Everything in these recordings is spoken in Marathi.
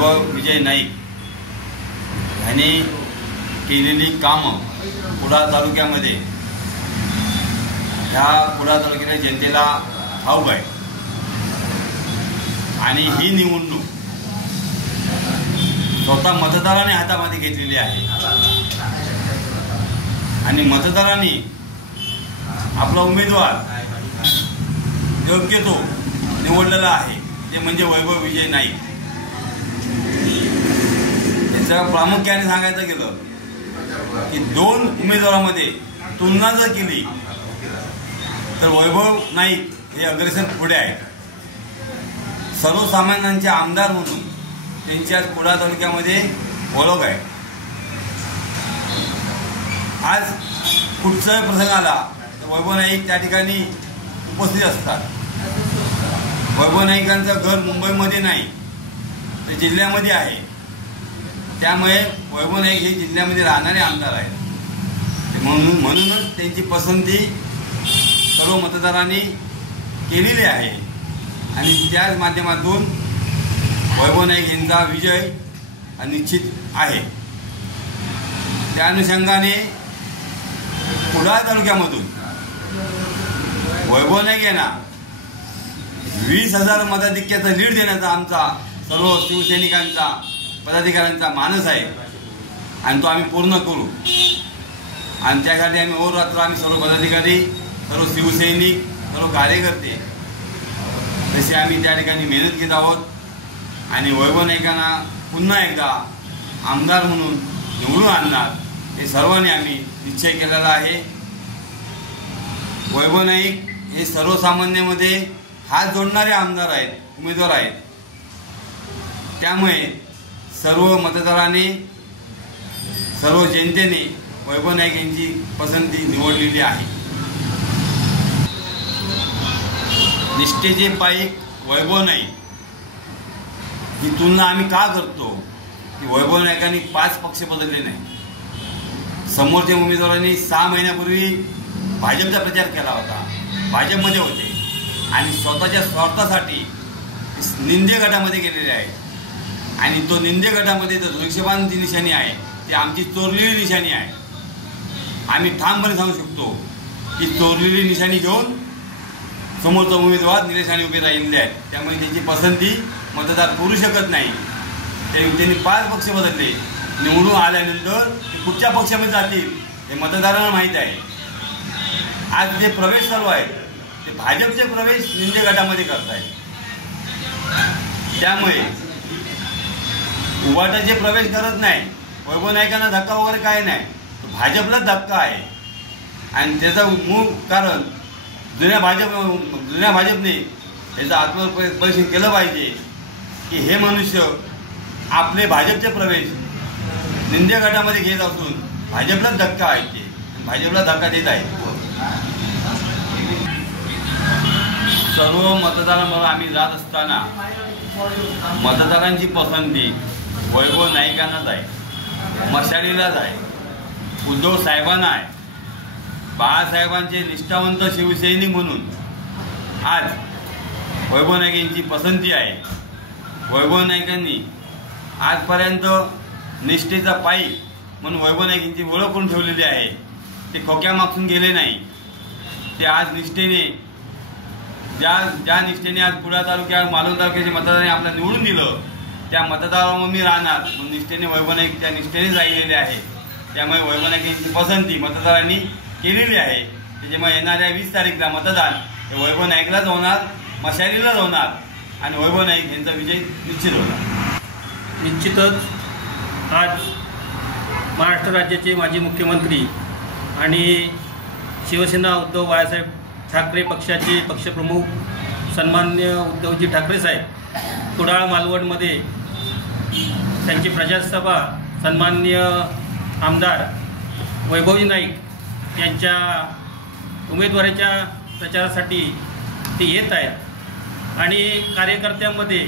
वैभव विजय नाईक यांनी केलेली कामं कुडाळ तालुक्यामध्ये ह्या कुडाळ तालुक्याच्या जनतेला ठाऊक आहे आणि ही निवडणूक स्वतः मतदारांनी हातामध्ये घेतलेली आहे आणि मतदारांनी आपला उमेदवार योग्य तो निवडलेला आहे ते म्हणजे वैभव विजय नाईक। याचं प्रामुख्याने सांगायचं गेलं की दोन उमेदवारांमध्ये तुलना जर केली तर वैभव नाईक हे अग्रेसर पुढे आहे। सर्वसामान्यांचे आमदार म्हणून त्यांची आज कुडाळ तालुक्यामध्ये ओळख आहे। आज कुठचाही प्रसंग आला तर वैभव नाईक त्या ठिकाणी उपस्थित असतात। वैभव नाईकांचं घर मुंबईमध्ये नाही तर जिल्ह्यामध्ये आहे, त्यामुळे वैभव नाईक हे जिल्ह्यामध्ये राहणारे आमदार आहेत। म्हणूनच त्यांची पसंती सर्व मतदारांनी केलेली आहे आणि त्याच माध्यमातून वैभव नाईक यांचा विजय निश्चित आहे। त्या अनुषंगाने कुडाळ तालुक्यामधून वैभव नाईक यांना 20,000 मताधिक्याचा लीड देण्याचा आमचा सर्व शिवसैनिकांचा पदाधिकाऱ्यांचा मानस आहे आणि तो आम्ही पूर्ण करू आणि त्यासाठी आम्ही अहोरात्र आम्ही सर्व पदाधिकारी, सर्व शिवसैनिक, सर्व कार्यकर्ते तसे आम्ही त्या ठिकाणी मेहनत घेत आहोत आणि वैभव नाईकांना पुन्हा एकदा आमदार म्हणून निवडून आणणार हे सर्वांनी आम्ही निश्चय केलेला आहे। वैभव नाईक हे सर्वसामान्यांमध्ये हात जोडणारे आमदार आहेत, उमेदवार आहेत, त्यामुळे सर्व मतदारांनी, सर्व जनतेने वैभव नाईक यांची पसंती निवडलेली आहे। निष्ठेचे पाईक वैभव नाईक ही तुलना आम्ही का करतो की वैभव नाईकांनी 5 पक्ष बदलले नाही। समोरच्या उमेदवारांनी 6 महिन्यापूर्वी भाजपचा प्रचार केला होता, भाजपमध्ये होते आणि स्वतःच्या स्वार्थासाठी निंदे गटामध्ये गेलेले आहेत आणि तो निंदे गटामध्ये जो धनुष्यबाणची निशाणी आहे ती आमची चोरलेली निशाणी आहे। आम्ही ठामपणे सांगू शकतो की चोरलेली निशाणी घेऊन समोरचा उमेदवार निलेश राणे उभे राहिलेले आहेत, त्यामुळे त्याची पसंती मतदार करू शकत नाही। त्यांनी 5 पक्ष बदलले, निवडून आल्यानंतर ते कुठच्या पक्षामध्ये जातील हे मतदारांना माहीत आहे। आज जे प्रवेश चालू आहेत ते भाजपचे प्रवेश निंदे गटामध्ये करतायत, त्यामुळे उभाटाचे प्रवेश करत नाही। वैभव नाईकांना धक्का वगैरे काय नाही, भाजपलाच धक्का आहे आणि त्याचं मूळ कारण जुन्या भाजपने याचं आत्मपरीक्षण केलं पाहिजे की हे मनुष्य आपले भाजपचे प्रवेश निंदे गटामध्ये घेत असून भाजपलाच धक्का आहे, ते भाजपला धक्का देत आहे। सर्व मतदारांबरोबर आम्ही जात असताना मतदारांची पसंती वैभव नाईकांनाच आहे, मशालीलाच आहे, उद्धव साहेबांना आहे। बाळासाहेबांचे निष्ठावंत शिवसैनिक म्हणून आज वैभव नाईक यांची पसंती आहे। वैभव नाईकांनी आजपर्यंत निष्ठेचा पायी म्हणून वैभव नाईक यांची ओळख करून ठेवलेली आहे। ते खोक्या मागून गेले नाही, ते आज निष्ठेने ज्या निष्ठेने आज कुडाळ तालुक्या मालवण तालुक्याच्या मतदारांनी आपल्याला निवडून दिलं त्या मतदारावर मी राहणार म्हणून निष्ठेने वैभव नाईक त्या निष्ठेने राहिलेले आहे। त्यामुळे वैभव नाईक यांची पसंती मतदारांनी केलेली आहे। त्याच्यामुळे येणाऱ्या 20 तारीखला मतदान हे वैभव नाईकलाच होणार, मशालीलाच होणार आणि वैभव नाईक यांचा विजय निश्चित होणार। निश्चितच आज महाराष्ट्र राज्याचे माजी मुख्यमंत्री आणि शिवसेना उद्धव बाळासाहेब ठाकरे पक्षाचे पक्षप्रमुख सन्माननीय उद्धवजी ठाकरे साहेब कुडाळ मालवणमध्ये त्यांची प्रजासभा सन्माननीय आमदार वैभवजी नाईक यांच्या उमेदवाराच्या प्रचारासाठी ते येत आहेत आणि कार्यकर्त्यांमध्ये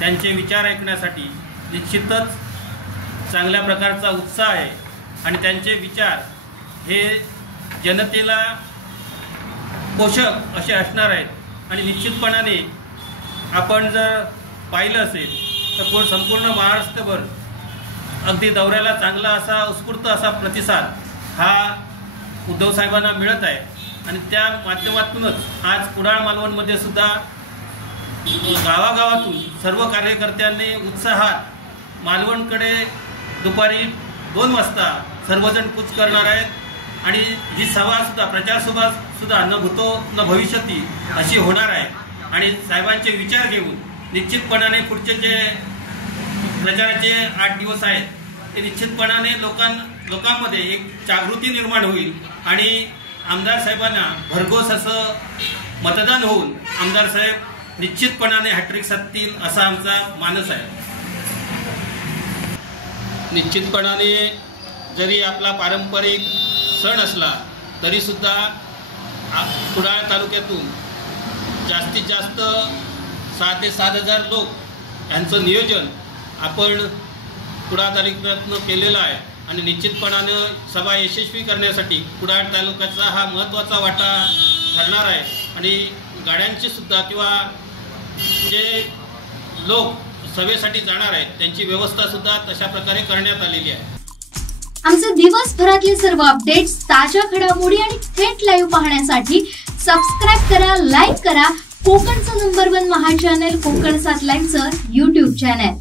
त्यांचे विचार ऐकण्यासाठी निश्चितच चांगल्या प्रकारचा उत्साह आहे आणि त्यांचे विचार हे जनतेला पोषक असे असणार आहेत आणि निश्चितपणाने आपण जर पाहिलं असेल तर संपूर्ण महाराष्ट्रभर अगदी दौऱ्याला चांगला असा उत्स्फूर्त असा प्रतिसाद हा उद्धव साहेबांना मिळत आहे आणि त्या माध्यमातूनच आज कुडाळ मालवणमध्ये सुद्धा गावागावातून सर्व कार्यकर्त्यांनी उत्साहात मालवणकडे दुपारी 2 वाजता सर्वजण कूच करणार आहेत आणि ही सभासुद्धा प्रचारसभासुद्धा न भूतो न भविष्यती अशी होणार आहे आणि साहेबांचे विचार घेऊन निश्चितपणाने पुढचे जे प्रचाराचे 8 दिवस आहेत ते निश्चितपणाने लोकांमध्ये एक जागृती निर्माण होईल आणि आमदार साहेबांना भरघोस असं मतदान होऊन आमदार साहेब निश्चितपणाने हॅट्रिक साधतील असा आमचा मानस आहे. निश्चितपणाने जरी आपला पारंपरिक सण असला तरीसुद्धा कुडाळ तालुक्यातून जास्तीत जास्त 6,000 ते 7,000 लोक यांचं नियोजन आपण कुडाळ तालुक्यातनं केलेलं आहे आणि निश्चितपणानं सभा यशस्वी करण्यासाठी कुडाळ तालुक्याचा हा महत्त्वाचा वाटा ठरणार आहे आणि गाड्यांची सुद्धा किंवा जे लोक सभेसाठी जाणार आहेत त्यांची व्यवस्था सुद्धा तशा प्रकारे करण्यात आलेली आहे. आमचे दिवसभरातले सर्व अपडेट्स, ताज्या घडामोडी आणि थेट लाईव्ह पाहण्यासाठी सबस्क्राइब करा, लाईक करा कोकणचं नंबर 1 महा चॅनल कोकण 7 लाईनचं YouTube चॅनल.